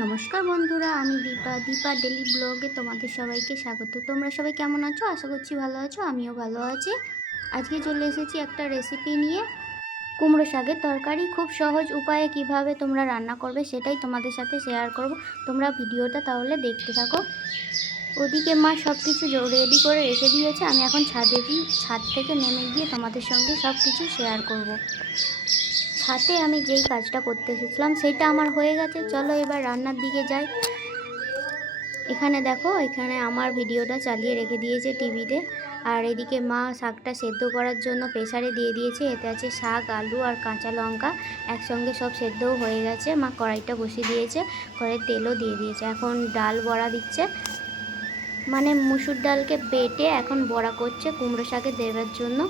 নমস্কার বন্ধুরা, আমি দীপা ডেলি ব্লগে তোমাদের সবাইকে স্বাগত। তোমরা সবাই কেমন আছো? আশা করছি ভালো আছো, আমিও ভালো আছি। আজকে চলে এসেছি একটা রেসিপি নিয়ে, কুমড়ো শাকের তরকারি। খুব সহজ উপায়ে কিভাবে তোমরা রান্না করবে সেটাই তোমাদের সাথে শেয়ার করব। তোমরা ভিডিওটা তাহলে দেখতে থাকো। ওদিকে মা সব কিছু রেডি করে রেখে দিয়েছে, আমি এখন ছাদ থেকে নেমে গিয়ে তোমাদের সঙ্গে সব কিছু শেয়ার করব। ছাদে আমি যেই কাজটা করতে এসেছিলাম সেটা আমার হয়ে গেছে। চলো এবার রান্নার দিকে যাই। এখানে দেখো, এখানে আমার ভিডিওটা চালিয়ে রেখে দিয়েছে টিভিতে, আর এদিকে মা শাকটা সেদ্ধ করার জন্য প্রেসারে দিয়ে দিয়েছে। এতে আছে শাক, আলু আর কাঁচা লঙ্কা, একসঙ্গে সব সেদ্ধও হয়ে গেছে। মা কড়াইটা বসিয়ে দিয়েছে, কড়াইয়ে তেলও দিয়ে দিয়েছে। এখন ডাল বড়া দিচ্ছে, মানে মুসুর ডালকে বেটে এখন বড়া করছে কুমড়ো শাকে দেওয়ার জন্য।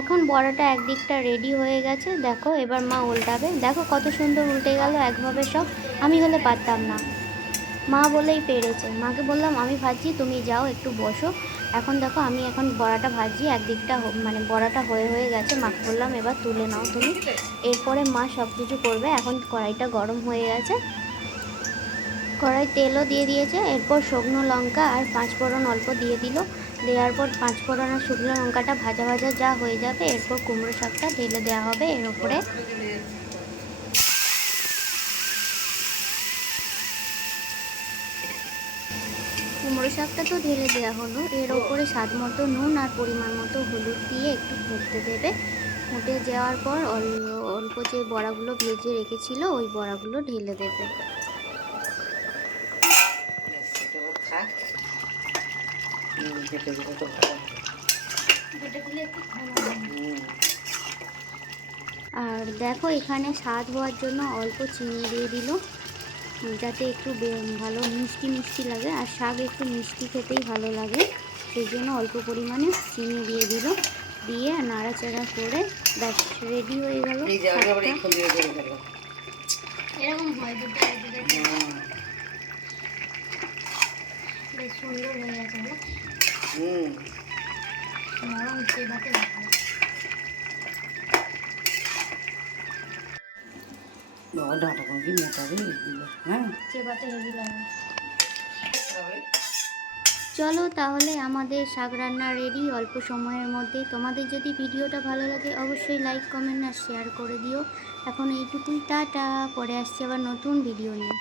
এখন বড়াটা একদিকটা রেডি হয়ে গেছে, দেখো এবার মা উল্টাবে। দেখো কত সুন্দর উল্টে গেল একভাবে সব। আমি হলে পারতাম না, মা বলেই পেরেছে। মাকে বললাম আমি ভাজছি, তুমি যাও একটু বসো। এখন দেখো আমি এখন বড়াটা ভাজছি, একদিকটা মানে বড়াটা হয়ে গেছে। মাকে বললাম এবার তুলে নাও তুমি। এরপরে মা সব কিছু করবে। এখন কড়াইটা গরম হয়ে গেছে, কড়াই তেলও দিয়ে দিয়েছে। এরপর শুকনো লঙ্কা আর পাঁচফোড়ন অল্প দিয়ে দিল। দেওয়ার পর পাঁচফোড়ন আর শুকনো লঙ্কাটা ভাজা ভাজা যা হয়ে যাবে, এরপর কুমড়ো শাকটা ঢেলে দেওয়া হবে এর ওপরে। কুমড়ো শাকটা তো ঢেলে দেওয়া হলো, এর ওপরে স্বাদ মতো নুন আর পরিমাণ মতো হলুদ দিয়ে একটু ফুটতে দেবে। ফুটে যাওয়ার পর অল্প যে বড়াগুলো ভেজে রেখেছিল ওই বড়াগুলো ঢেলে দেবে। আর দেখো এখানে স্বাদ হওয়ার জন্য অল্প চিনি দিয়ে দিল, যাতে একটু ভালো মিষ্টি মিষ্টি লাগে। আর শাক একটু মিষ্টি খেতেই ভালো লাগে, সেই জন্য অল্প পরিমাণে চিনি দিয়ে দিল। দিয়ে নাড়াচাড়া করে ব্যাস রেডি হয়ে গেল। এরকম হয় বেশ সুন্দর হয়ে গেছে। নরম চেবাতে ভালো। চেবাতে হেভি লাগে। চলো তাহলে আমাদের শাক রান্না রেডি অল্প সময়ের মধ্যে। তোমাদের যদি ভিডিওটা ভালো লাগে অবশ্যই লাইক, কমেন্ট আর শেয়ার করে দিও। এখন এইটুকুই, টাটা। পরে আসছি আবার নতুন ভিডিও নিয়ে।